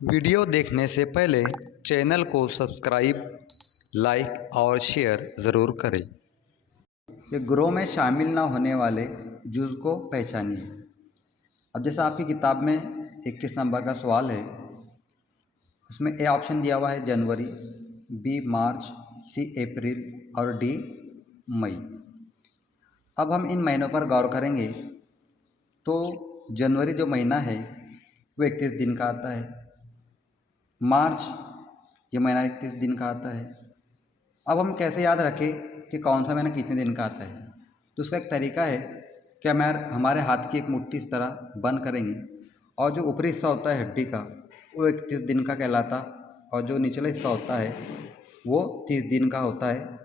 Video देखने से पहले चैनल को सब्सक्राइब, लाइक और शेयर ज़रूर करें। कि ग्रोह में शामिल ना होने वाले जुज़ को पहचानिए। अब जैसा आपकी किताब में 21 नंबर का सवाल है, उसमें ए ऑप्शन दिया हुआ है जनवरी, बी मार्च, सी अप्रैल और डी मई। अब हम इन महीनों पर गौर करेंगे तो जनवरी जो महीना है वो 31 दिन का आता है। मार्च ये महीना 31 दिन का आता है। अब हम कैसे याद रखें कि कौन सा महीना कितने दिन का आता है? तो उसका एक तरीका है कि हमारे हाथ की एक मुट्ठी इस तरह बंद करेंगे और जो ऊपरी हिस्सा होता है हड्डी का वो 31 दिन का कहलाता, और जो निचला हिस्सा होता है वो 30 दिन का होता है।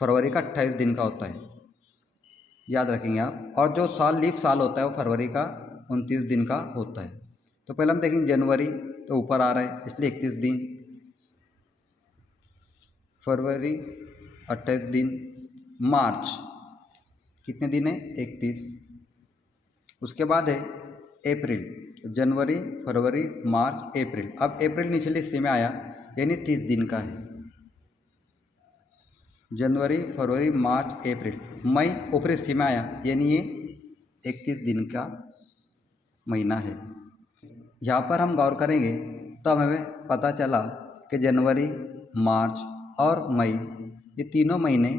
फरवरी का 28 दिन का होता है, याद रखेंगे आप। और जो लीप साल होता है वो फरवरी का 29 दिन का होता है। तो पहले हम देखेंगे जनवरी तो ऊपर आ रहा है इसलिए 31 दिन, फरवरी 28 दिन, मार्च कितने दिन है 31। उसके बाद है अप्रैल, जनवरी, फरवरी, मार्च, अप्रैल। अब अप्रैल निचले हिस्से में आया यानी 30 दिन का है। जनवरी, फरवरी, मार्च, अप्रैल। मई ऊपरी हिस्से में आया यानी ये 31 दिन का महीना है। यहाँ पर हम गौर करेंगे तब हमें पता चला कि जनवरी, मार्च और मई ये तीनों महीने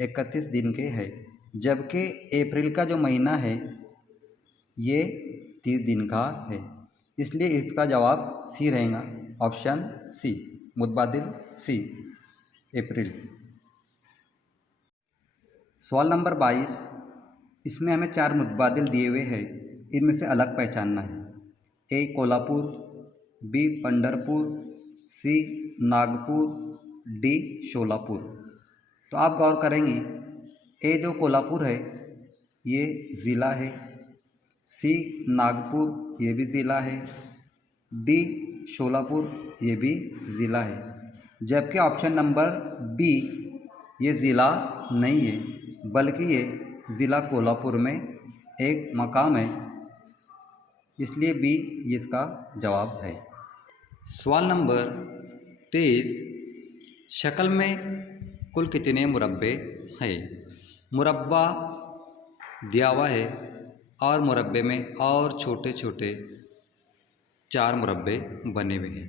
31 दिन के हैं, जबकि अप्रैल का जो महीना है ये 30 दिन का है। इसलिए इसका जवाब सी रहेगा, ऑप्शन सी, मुतबादिल सी, अप्रैल। सवाल नंबर 22, इसमें हमें 4 मुतबादिल दिए हुए हैं, इनमें से अलग पहचानना है। ए कोल्हापुर, बी पंढरपुर, सी नागपुर, डी शोलापुर। तो आप गौर करेंगे ए जो कोल्हापुर है ये ज़िला है, सी नागपुर ये भी ज़िला है, डी शोलापुर ये भी ज़िला है, जबकि ऑप्शन नंबर बी ये ज़िला नहीं है बल्कि ये ज़िला कोल्हापुर में एक मकाम है, इसलिए बी ये इसका जवाब है। सवाल नंबर 23, शक्ल में कुल कितने मुरब्बे हैं? मुरब्बा दिया हुआ है और मुरब्बे में और छोटे छोटे 4 मुरब्बे बने हुए हैं।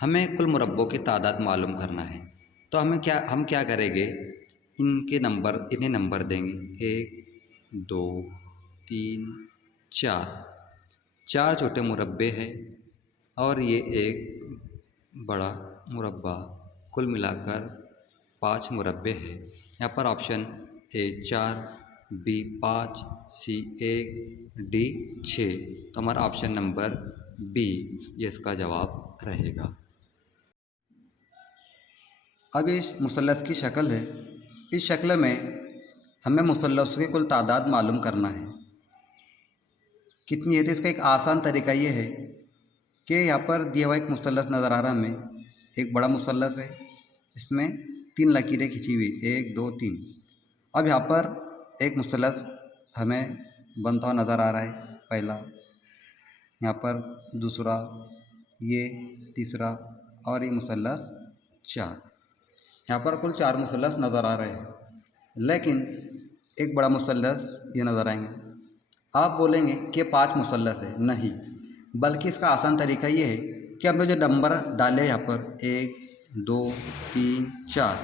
हमें कुल मुरब्बों की तादाद मालूम करना है। तो हम क्या करेंगे, इन्हें नंबर देंगे 1 2 3 4। 4 छोटे मुरब्बे हैं और ये एक बड़ा मुरब्बा, कुल मिलाकर 5 मुरब्बे हैं। यहाँ पर option A 4, B 5, C 1, D 6। तो हमारा ऑप्शन नंबर बी ये इसका जवाब रहेगा। अब इस मुसल्लस की शक्ल है, इस शक्ल में हमें मुसल्लस की कुल तादाद मालूम करना है कितनी है। तो इसका एक आसान तरीका ये है कि यहाँ पर दिया हुआ एक मुसल्लस नज़र आ रहा है हमें, एक बड़ा मुसल्लस है, इसमें 3 लकीरें खींची हुई, 1 2 3। अब यहाँ पर एक मुसल्लस हमें बनता हुआ नज़र आ रहा है, पहला, यहाँ पर दूसरा, ये तीसरा और ये मुसल्लस 4। यहाँ पर कुल 4 मुसल्लस नज़र आ रहे हैं, लेकिन एक बड़ा मुसल्लस ये नज़र आएंगे। आप बोलेंगे कि 5 मुसल्लस है, नहीं, बल्कि इसका आसान तरीका ये है कि हमने जो नंबर डाले यहाँ पर 1 2 3 4,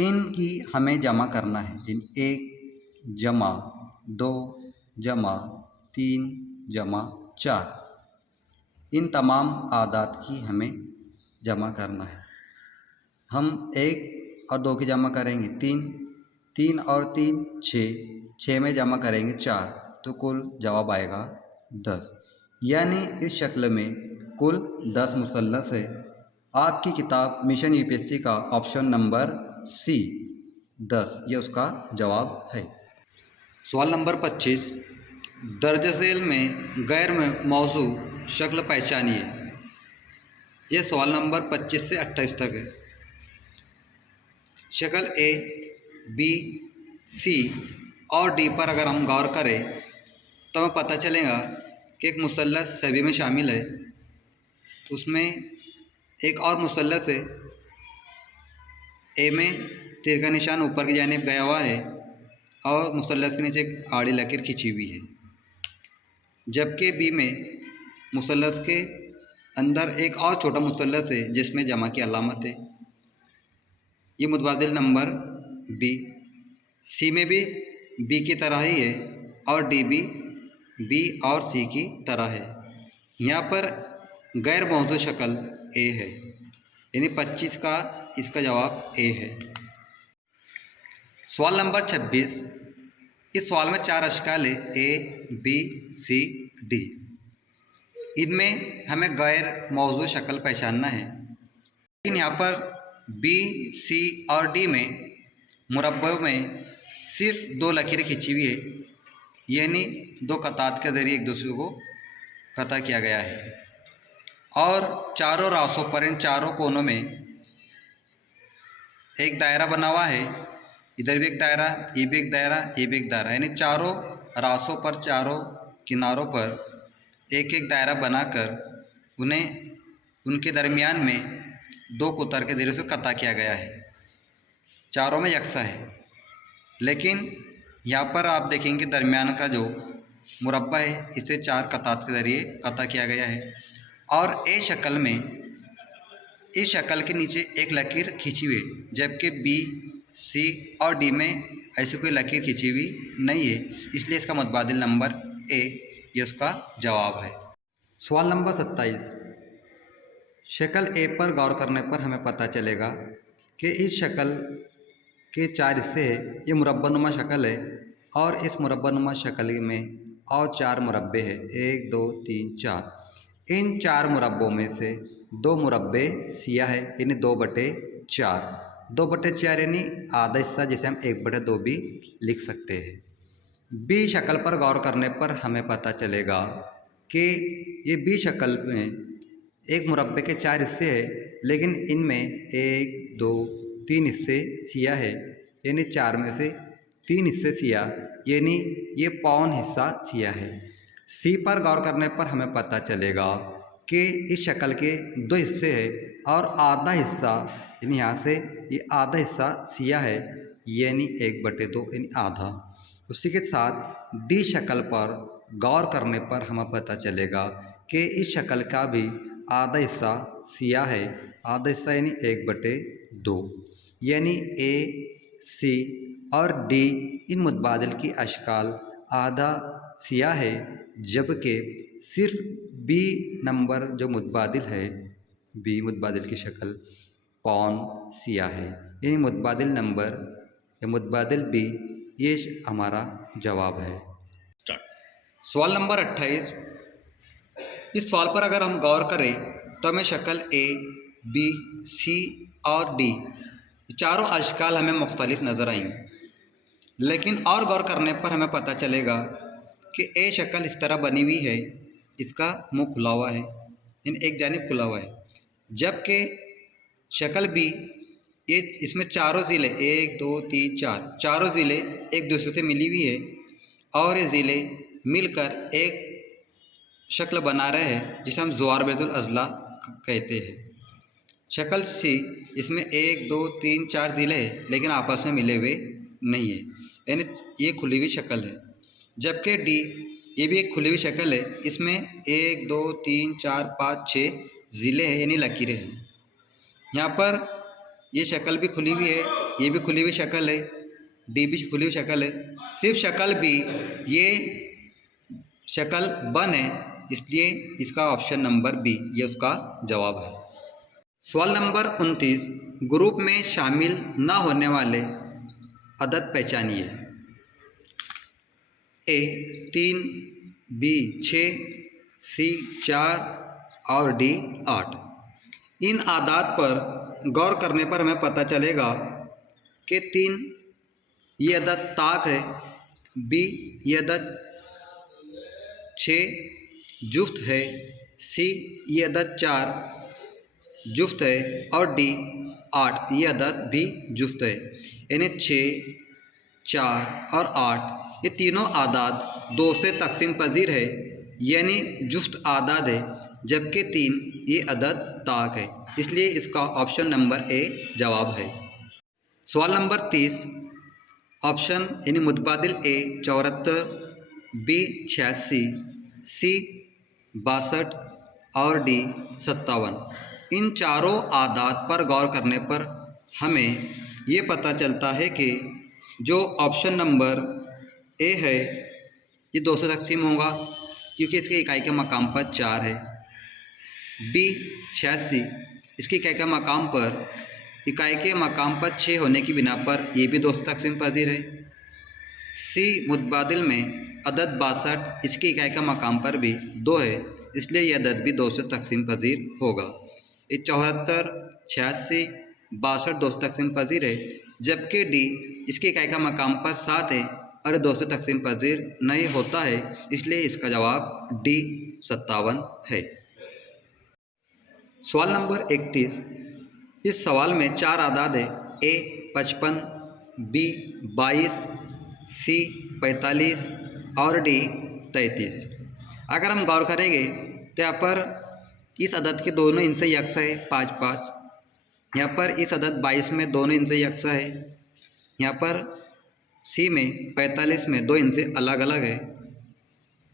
इनकी हमें जमा करना है। 1 जमा 2 जमा 3 जमा 4, इन तमाम आदाद की हमें जमा करना है। हम 1 और 2 की जमा करेंगे 3, 3 और 3 6, 6 में जमा करेंगे 4, तो कुल जवाब आएगा 10। यानी इस शक्ल में कुल 10 मुसल्लस है। आपकी किताब मिशन यूपीएससी का ऑप्शन नंबर सी 10 ये उसका जवाब है। सवाल नंबर 25, दर्ज झेल में गैर मौजू शक्ल पहचानिए। ये सवाल नंबर 25 से 28 तक है। शक्ल ए, बी, सी और डी पर अगर हम गौर करें तो हमें पता चलेगा कि एक मुसल्लस सभी में शामिल है। उसमें एक और मुसल्लस है, ए में तीर का निशान ऊपर की जानिब गया हुआ है और मुसल्लस के नीचे एक आड़ी लकीर खिंची हुई है। जबकि बी में मुसल्लस के अंदर एक और छोटा मुसल्लस है जिसमें जमा की अलामत है। ये मुतबादिल नंबर बी। सी में भी बी की तरह ही है और डी भी बी और सी की तरह है। यहाँ पर गैर मौजूद शक्ल ए है, यानी 25 का इसका जवाब ए है। सवाल नंबर 26। इस सवाल में 4 अशकाल है, ए बी सी डी। इनमें हमें गैर मौजूद शक्ल पहचानना है। लेकिन यहाँ पर बी सी और डी में मुरब्बों में सिर्फ 2 लकीरें खींची हुई है, यानी 2 कतात के ज़रिए एक दूसरे को कता किया गया है। और चारों रास्तों पर इन चारों कोनों में एक दायरा बना हुआ है। इधर भी एक दायरा, ये भी एक दायरा, ये भी एक दायरा, यानी चारों रास्तों पर चारों किनारों पर एक एक दायरा बनाकर उन्हें उनके दरमियान में 2 कुतर के ज़रिए से कता किया गया है। चारों में यकसा है, लेकिन यहाँ पर आप देखेंगे दरमियान का जो मुरब्बा है इसे 4 कतात के ज़रिए कता किया गया है। और ए शक्ल में इस शक्ल के नीचे एक लकीर खींची हुई है, जबकि बी सी और डी में ऐसी कोई लकीर खींची हुई नहीं है, इसलिए इसका मुतबादिल नंबर ए ये उसका जवाब है। सवाल नंबर 27। शक्ल ए पर गौर करने पर हमें पता चलेगा कि इस शक्ल के 4 हिस्से हैं। ये मुरब्बानुमा शक्ल है और इस मुरब्बानुमा शक्ल में और 4 मुरब्बे हैं, 1 2 3 4। इन 4 मुरब्बों में से 2 मुरब्बे सिया है, यानी 2/4। 2/4 यानी आधा हिस्सा, जिसे हम 1/2 भी लिख सकते हैं। बी शक्ल पर गौर करने पर हमें पता चलेगा कि ये बी शक्ल में एक मुरब्बे के 4 हिस्से हैं, लेकिन इनमें 1 2 3 हिस्से सिया है, यानी 4 में से 3 हिस्से सिया, यानी ये पौन हिस्सा सिया है। सी पर गौर करने पर हमें पता चलेगा कि इस शक्ल के 2 हिस्से हैं और आधा हिस्सा, यानी यहाँ से ये आधा हिस्सा सिया है, यानी 1/2 यानी आधा। उसी के साथ डी शक्ल पर गौर करने पर हमें पता चलेगा कि इस शक्ल का भी आधा हिस्सा सिया है, आधा हिस्सा यानी 1/2, यानी ए सी और डी इन मुतबादिल की अशकाल आधा सिया है, जबकि सिर्फ बी नंबर जो मुतबादिल है, बी मुतबादिल की शक्ल पौन सिया है, यानी मुतबादिल नंबर या मुतबादिल बी ये हमारा जवाब है। सवाल नंबर 28। इस सवाल पर अगर हम गौर करें तो हमें शक्ल ए बी सी और डी चारों अशकाल हमें मुख्तलिफ नज़र आएंगे, लेकिन और गौर करने पर हमें पता चलेगा कि ए शक्ल इस तरह बनी हुई है, इसका मुंह खुला हुआ है, इन एक जानिब खुला हुआ है, जबकि शक्ल बी ये इसमें चारों ज़िले 1 2 3 4 चारों ज़िले एक दूसरे से मिली हुई है और ये ज़िले मिलकर एक शक्ल बना रहे हैं जिसे हम ज़वारबितुल अज़ला कहते हैं। शक्ल सी इसमें 1 2 3 4 ज़िले हैं, लेकिन आपस में मिले हुए नहीं है, यानी ये खुली हुई शक्ल है। जबकि डी ये भी एक खुली हुई शक्ल है, इसमें 1 2 3 4 5 6 ज़िले हैं, यानी लकीरें हैं। यहाँ पर ये शक्ल भी खुली हुई है, ये भी खुली हुई शक्ल है, डी भी खुली हुई शक्ल है, सिर्फ शक्ल बी ये शक्ल बन है, इसलिए इसका ऑप्शन नंबर बी ये उसका जवाब है। सवाल नंबर 29। ग्रुप में शामिल ना होने वाले अदद पहचानिए। ए 3 बी 6 सी 4 और डी 8। इन आदात पर गौर करने पर हमें पता चलेगा कि 3 ये अदद ताक है, बी ये अदद 6 जुफ्त है, सी ये अदद 4 जुफ्त है और डी 8 ये अदद भी जुफ्त है, यानी 6 4 और 8 ये तीनों आदाद 2 से तकसीम पजीर है, यानी जुफ्त आदाद है, जबकि 3 ये अदद ताक है, इसलिए इसका ऑप्शन नंबर ए जवाब है। सवाल नंबर 30, ऑप्शन यानी मुतबादिल ए 74, बी 86, सी 62 और डी 57। इन चारों आदात पर गौर करने पर हमें ये पता चलता है कि जो ऑप्शन नंबर ए है ये 2 से तकसीम होगा क्योंकि इसकी इकाई के मकाम पर 4 है। बी 86 इसकी इकाई के मकाम पर 6 होने की बिना पर यह भी 2 से तकसीम पजीर है। सी मुतबादिल में अदद 62 इसकी इकाई का मकाम पर भी 2 है, इसलिए यह अदद भी 2 से तकसीम पजीर होगा। ये 74, 86, 62 2 से तकसीम पजीर है, जबकि डी इसकी इकाई का मकाम पर 7 है और 2 से तकसीम पजीर नहीं होता है, इसलिए इसका जवाब डी 57 है। सवाल नंबर 31, इस सवाल में 4 आदाद है, ए 55, बी 22, सी 45 और डी 33। अगर हम गौर करेंगे तो यहाँ पर इस अदद के दोनों इनसे यकसा है 5 5, यहाँ पर इस अदद 22 में दोनों इनसे यकसा है, यहाँ पर सी में 45 में 2 इनसे अलग अलग है,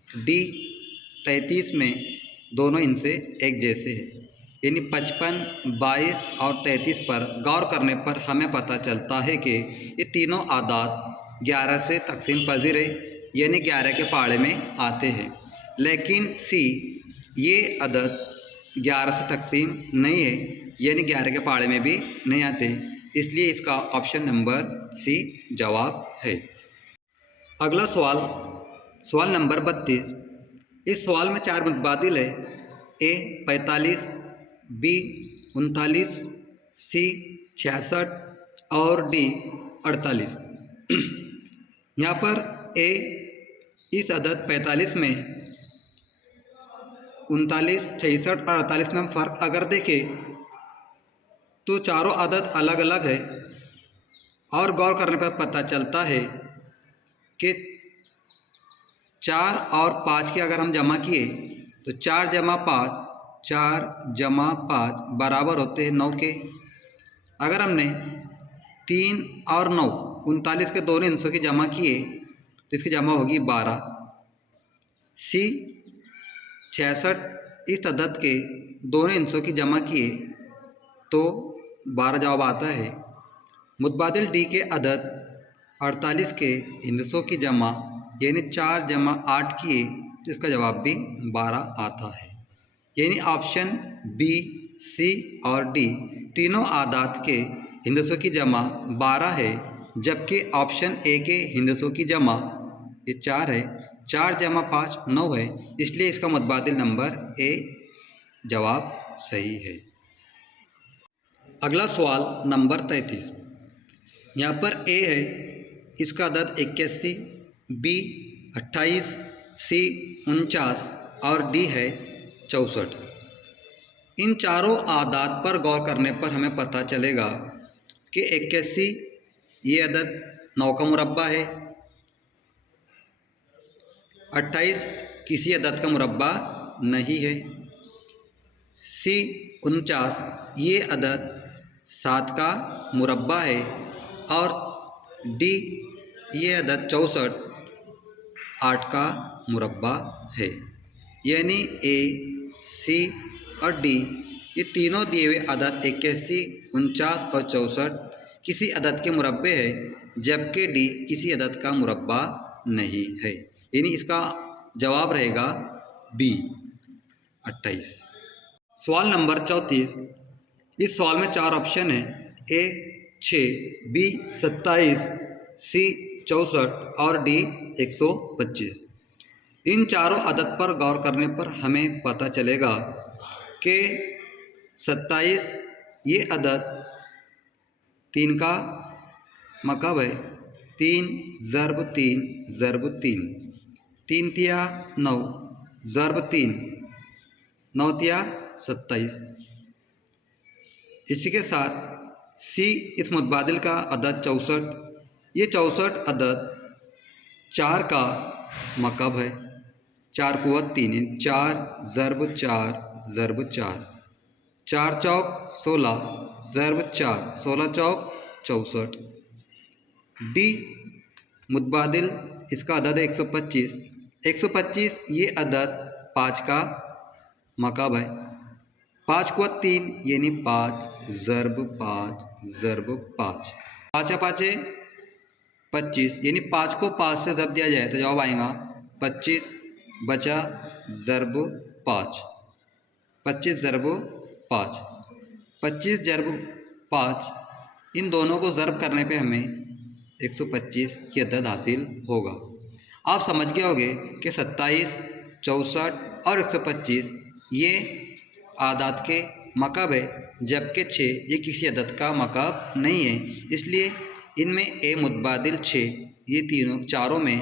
डी 33 में दोनों इनसे एक जैसे है। यानी 55, 22 और 33 पर गौर करने पर हमें पता चलता है कि ये तीनों आदात 11 से तकसीम पजीर है, यानी 11 के पाड़े में आते हैं। लेकिन सी ये अदद 11 से तकसीम नहीं है, यानी 11 के पाड़े में भी नहीं आते, इसलिए इसका ऑप्शन नंबर सी जवाब है। अगला सवाल, सवाल नंबर 32। इस सवाल में 4 मुतबादिल है, ए 45, बी 39, सी 66 और डी 48। यहाँ पर ए इस अदद 45 में 39, 66 और 48 में हम फ़र्क अगर देखें तो चारों अदद अलग अलग है और गौर करने पर पता चलता है कि 4 और 5 के अगर हम जमा किए तो 4 जमा 5 बराबर होते हैं 9 के। अगर हमने 3 और 9 39 के दोनों हिस्सों की जमा किए तो इसकी जमा होगी 12। सी 66 इस अदद के दोनों हिस्सों की जमा किए तो 12 जवाब आता है। मुतबादिल डी के अदद 48 के हिस्सों की जमा यानी 4 जमा 8 किए तो इसका जवाब भी 12 आता है। यानी ऑप्शन बी, सी और डी तीनों आदात के हिस्सों की जमा 12 है, जबकि ऑप्शन ए के हिस्सों की जमा ये 4 है, 4 जमा 5 9 है, इसलिए इसका मुतबादिल नंबर ए जवाब सही है। अगला सवाल नंबर 33। यहाँ पर ए है, इसका अदद 81, बी 28, सी 49 और डी है 64। इन चारों आदात पर गौर करने पर हमें पता चलेगा कि 81 ये अदद 9 का मुरब्बा है, 28 किसी अदद का मुरब्बा नहीं है, सी 49 ये अदद 7 का मुरब्बा है और डी ये अदद 64 8 का मुरब्बा है। यानी ए, सी और डी ये तीनों दिए हुए अदद 81, 49 और 64 किसी अदद के मुरब्बे है, जबकि डी किसी अदद का मुरब्बा नहीं है। यानी इसका जवाब रहेगा बी 28। सवाल नंबर 34। इस सवाल में 4 ऑप्शन है, ए 6, बी 27, सी 64 और डी 125। इन चारों अदद पर गौर करने पर हमें पता चलेगा कि 27 ये अदद 3 का मकब है, 3 ज़र्ब 3 ज़र्ब 3, 3 तिया 9 ज़र्ब 3 9 तिया 27। इसी के साथ सी इस मुतबादिल का अदद 64, ये 64 अदद 4 का मकब है, 4 कुव्वत 3 4 ज़र्ब 4 ज़रब 4, 4 चौक 16 ज़रब 4, 16 चौक 64। डी मुतबादिल, इसका अदद है 125। 125 ये अदद 5 का मकाब है। 5 को 3 यानी 5 ज़रब 5 ज़रब 5। 5 पाँचे 25 यानी 5 को 5 से ज़रब दिया जाए तो जवाब आएगा 25 बचा ज़रब 5, 25 ज़रब 5, 25 ज़रब 5। इन दोनों को ज़रब करने पे हमें 125 की अदद हासिल होगा। आप समझ गए होंगे कि 27, 64 और 125 ये आदाद के मकाब है, जबकि 6 ये किसी अदद का मकाब नहीं है। इसलिए इनमें ए मुतबादिल 6 ये तीनों चारों में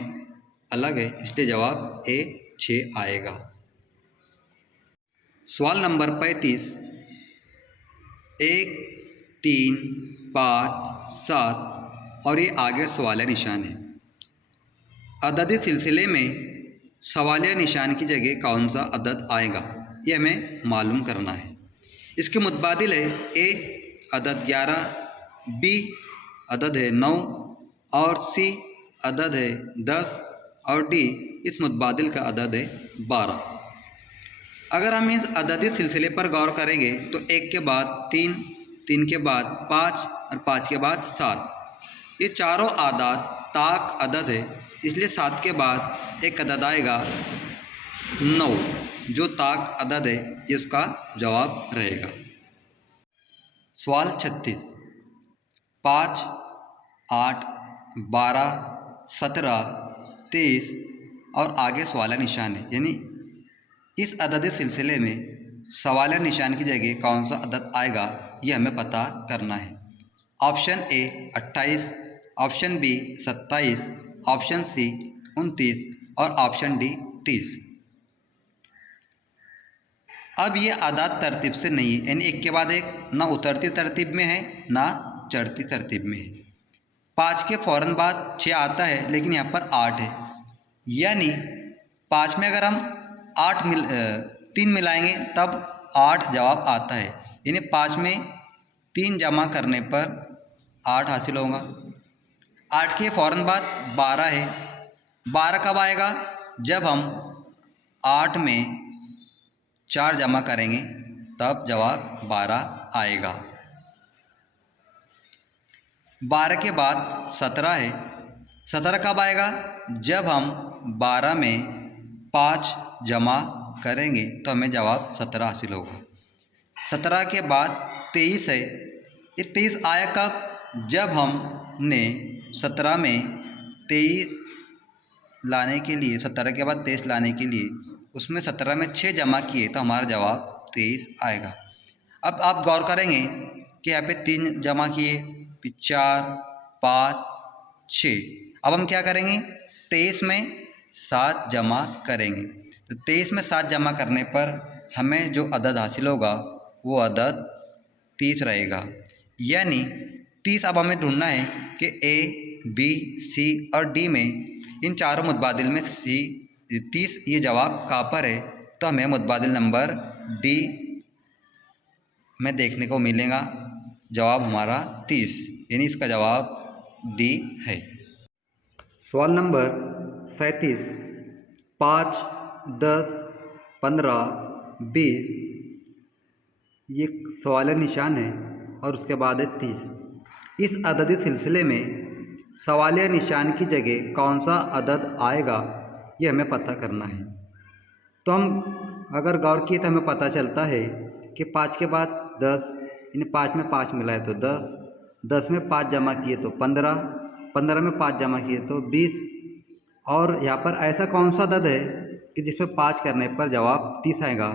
अलग है, इसलिए जवाब ए 6 आएगा। सवाल नंबर 35, 1, 3, 5, 7 और ये आगे सवालिया निशान है। अददी सिलसिले में सवालिया निशान की जगह कौन सा अदद आएगा, ये हमें मालूम करना है। इसके मुतबादिल है ए अदद 11, बी अदद है 9 और सी अदद है 10 और डी इस मुतबादिल का अदद है 12। अगर हम इस अददी सिलसिले पर गौर करेंगे तो 1 के बाद 3, 3 के बाद 5 और 5 के बाद 7, ये चारों आदाद ताक अदद है, इसलिए 7 के बाद एक अदद आएगा 9 जो ताक अदद है, ये उसका जवाब रहेगा। सवाल 36, 5, 8, 12, 17, 23 और आगे सवालिया निशान है, यानी इस अददी सिलसिले में सवालिया निशान की जगह कौन सा अदद आएगा ये हमें पता करना है। Option A 28, option B 27, option C 29 और ऑप्शन डी 30। अब ये आदाद तरतीब से नहीं है, यानी एक के बाद एक ना उतरती तरतीब में है ना चढ़ती तरतीब में है। 5 के फ़ौरन बाद 6 आता है, लेकिन यहाँ पर 8 है, यानी 5 में अगर हम 3 मिलाएंगे तब 8 जवाब आता है, यानी 5 में 3 जमा करने पर 8 हासिल होगा। 8 के फ़ौरन बाद 12 है, 12 कब आएगा, जब हम 8 में 4 जमा करेंगे तब जवाब 12 आएगा। 12 के बाद 17 है, 17 कब आएगा, जब हम 12 में 5 जमा करेंगे तो हमें जवाब 17 हासिल होगा। 17 के बाद 23 है, ये 23 आया कब, जब हमने 17 में 23 लाने के लिए 17 के बाद 23 लाने के लिए उसमें 17 में 6 जमा किए तो हमारा जवाब 23 आएगा। अब आप गौर करेंगे कि यहाँ पे 3 जमा किए, फिर 4, 5, 6। अब हम क्या करेंगे, 23 में 7 जमा करेंगे, तो 23 में 7 जमा करने पर हमें जो अदद हासिल होगा वो अदद 30 रहेगा। यानी 30 अब हमें ढूंढना है कि ए, बी, सी और डी में इन चारों मुतबादिल में सी 30 ये जवाब कहाँ पर है, तो हमें मुतबादिल नंबर डी में देखने को मिलेगा जवाब हमारा 30, यानी इसका जवाब डी है। सवाल नंबर 37, 5, 10, 15, 20 ये सवालिया निशान है और उसके बाद है 30। इस अददी सिलसिले में सवालिया निशान की जगह कौन सा अदद आएगा ये हमें पता करना है। तो हम अगर गौर किए तो हमें पता चलता है कि 5 के बाद 10, यानी 5 में 5 मिलाए तो 10, 10 में 5 जमा किए तो 15, 15 में 5 जमा किए तो 20 और यहाँ पर ऐसा कौन सा अदद है कि जिसमें 5 करने पर जवाब 30 आएगा,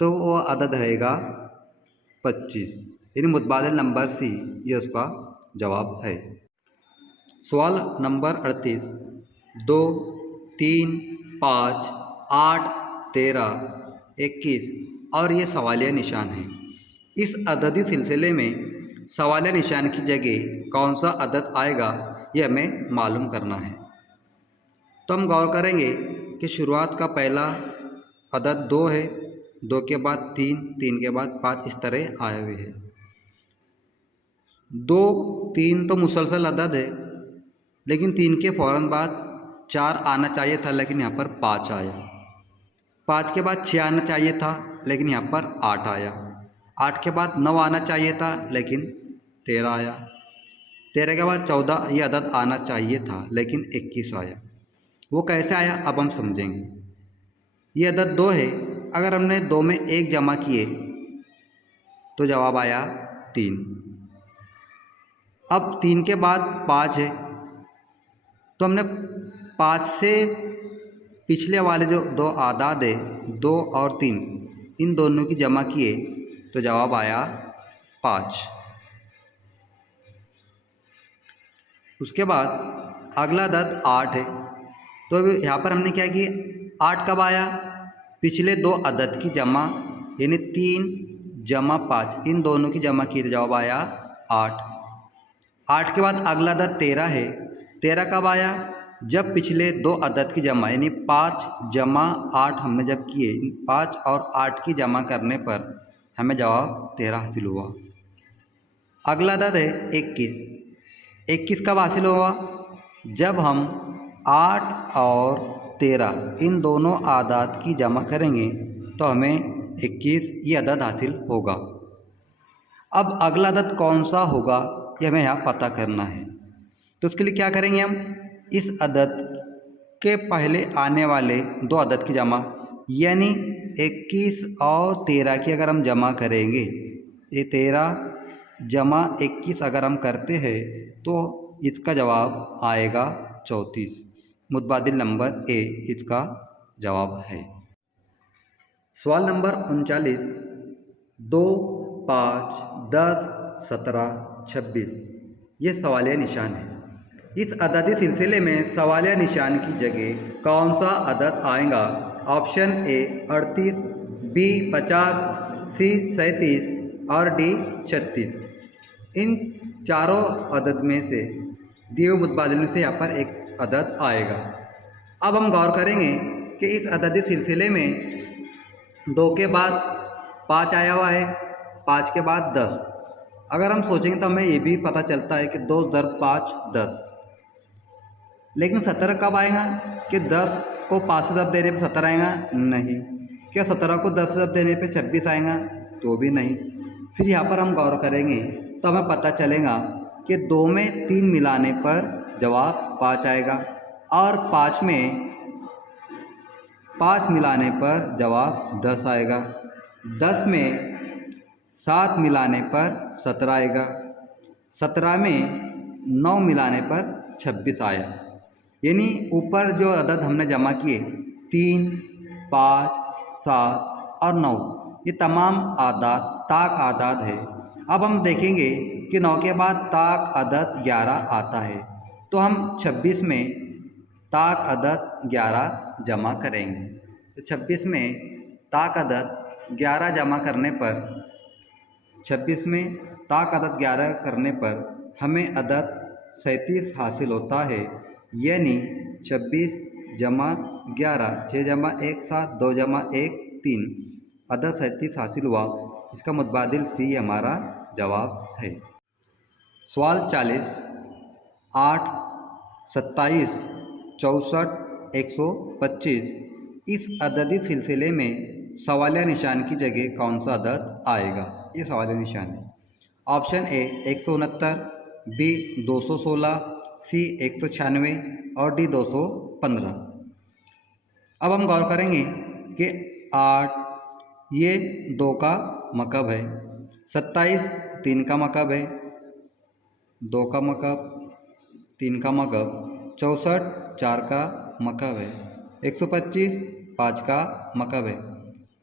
तो वो अदद रहेगा 25, यानी मुतबादिल नंबर सी ये उसका जवाब है। सवाल नंबर 38, 2, 3, 5, 8, 13, 21 और ये सवालिया निशान है। इस अददी सिलसिले में सवालिया निशान की जगह कौन सा अदद आएगा ये हमें मालूम करना है। तो हम गौर करेंगे कि शुरुआत का पहला अदद 2 है, 2 के बाद 3, 3 के बाद 5 इस तरह आए हुए हैं। 2, 3 तो मुसलसल अदद है, लेकिन 3 के फ़ौरन बाद 4 आना चाहिए था, लेकिन यहाँ पर 5 आया। 5 के बाद 6 आना चाहिए था, लेकिन यहाँ पर 8 आया। 8 के बाद 9 आना चाहिए था, लेकिन 13 आया। 13 के बाद 14 ये अदद आना चाहिए था, लेकिन 21 आया। वो कैसे आया अब हम समझेंगे। ये अदद 2 है, अगर हमने 2 में 1 जमा किए तो जवाब आया 3। अब 3 के बाद 5 है, तो हमने 5 से पिछले वाले जो 2 आदाद है 2 और 3, इन दोनों की जमा किए तो जवाब आया 5। उसके बाद अगला अदद 8 है, तो यहाँ पर हमने क्या किया, 8 कब आया, पिछले 2 अदद की जमा, यानी 3 जमा 5, इन दोनों की जमा की तो जवाब आया 8। 8 के बाद अगला अदद 13 है। 13 कब आया, जब पिछले 2 अदद की जमा, यानी 5 जमा 8 हमने जब किए, 5 और 8 की जमा करने पर हमें जवाब 13 हासिल हुआ। अगला अदद है 21। 21 कब हासिल हुआ, जब हम 8 और 13 इन दोनों आदाद की जमा करेंगे तो हमें 21 ये अदद हासिल होगा। अब अगला अदद कौन सा होगा ये हमें यहाँ पता करना है, तो उसके लिए क्या करेंगे, हम इस अदद के पहले आने वाले 2 अदद की जमा, यानी 21 और 13 की अगर हम जमा करेंगे, ये 13 जमा 21 अगर हम करते हैं तो इसका जवाब आएगा 34। मुतबादिल नंबर ए इसका जवाब है। सवाल नंबर 39, 2, 5, 10, 17, 26 ये सवालिया निशान है। इस अददी सिलसिले में सवालिया निशान की जगह कौन सा अदद आएगा। ऑप्शन ए 38, बी 50, सी 37 और डी 36। इन चारों अदद में से दिए हुए मुतबादिल में से यहाँ पर एक अदद आएगा। अब हम गौर करेंगे कि इस अददी सिलसिले में 2 के बाद 5 आया हुआ है, 5 के बाद 10। अगर हम सोचेंगे तो हमें ये भी पता चलता है कि 2 × 5 10, लेकिन 17 कब आएगा, कि 10 को 5 से ज़ब्त देने पे 17 आएगा, नहीं। क्या 17 को 10 से ज़ब्त देने पे 26 आएगा, तो भी नहीं। फिर यहाँ पर हम गौर करेंगे तो हमें पता चलेगा कि 2 में 3 मिलाने पर जवाब 5 आएगा, और 5 में 5 मिलाने पर जवाब 10 आएगा। 10 में 7 मिलाने पर 17 आएगा। 17 में 9 मिलाने पर 26 आया। यानी ऊपर जो अदद हमने जमा किए 3, 5, 7 और 9, ये तमाम आदाद ताक आदाद है। अब हम देखेंगे कि 9 के बाद ताक अदद 11 आता है, तो हम 26 में ताक अदद 11 जमा करेंगे। तो 26 में ताक अदद 11 जमा करने पर, 26 में ताक अदद 11 करने पर हमें अदद 37 हासिल होता है। यानी 26 जमा 11, 6 जमा 1 7, 2 जमा 1 3, अदद 37 हासिल हुआ। इसका मुतबादिल सी हमारा जवाब है। सवाल 40, 8, 27, 64, 125 इस अददी सिलसिले में सवालिया निशान की जगह कौन सा अदद आएगा, ये सवालिया निशान है। ऑप्शन ए 169, बी 216, सी 196 और डी 215। अब हम गौर करेंगे कि 8 ये 2 का मकब है, 27 3 का मकब है, 2 का मकब, 3 का मकब, 64 4 का मकब है, 125 5 का मकब है।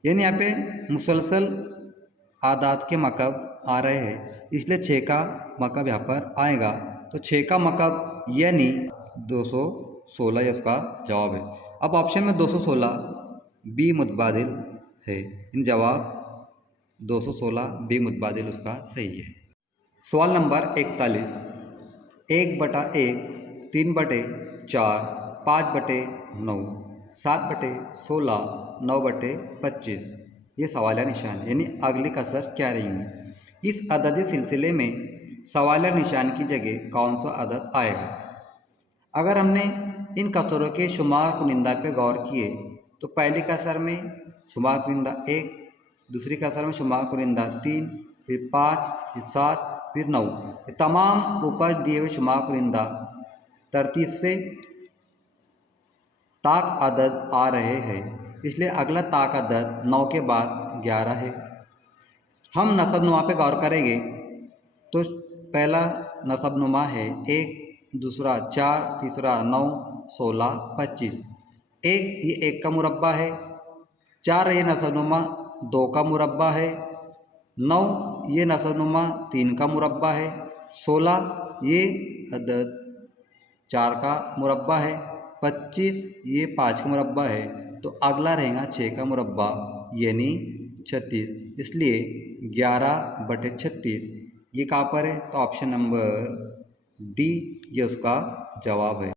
यानी यहाँ पे मुसलसल आदाद के मकब आ रहे हैं, इसलिए 6 का मकब यहाँ पर आएगा। तो 6 का मकब यानी 216 ये उसका जवाब है। अब ऑप्शन में 216 बी मुतबादिल है, इन जवाब 216 बी मुतबादिल उसका सही है। सवाल नंबर 41, 1/1, 3/4, 5/9, 7/16, 9/25 ये सवालिया निशान है, यानी अगली कसर क्या रहेंगी। इस अददी सिलसिले में सवालिया निशान की जगह कौन सा अदद आएगा। अगर हमने इन कसरों के शुमार कुनिंदा पे गौर किए तो पहली कसर में शुमार कुनिंदा 1, दूसरी कसर में शुमार कुनिंदा 3, फिर 5, फिर 7, फिर 9। ये तमाम ऊपर दिए हुए शुमार कुनिंदा तरतीब से ताक अदद आ रहे हैं, इसलिए अगला ताक अदद 9 के बाद 11 है। हम नसबनुमा पे गौर करेंगे तो पहला नसबनुमा है 1, दूसरा 4, तीसरा 9, 16, 25। 1 ये 1 का मुरब्बा है, 4 ये नसबनुमा 2 का मुरब्बा है, 9 ये नसबनुमा 3 का मुरब्बा है, 16 ये अदद 4 का मुरब्बा है, 25 ये 5 का मुरब्बा है, तो अगला रहेगा 6 का मुरब्बा यानी 36। इसलिए 11/36 ये कहाँ पर है, तो ऑप्शन नंबर डी ये उसका जवाब है।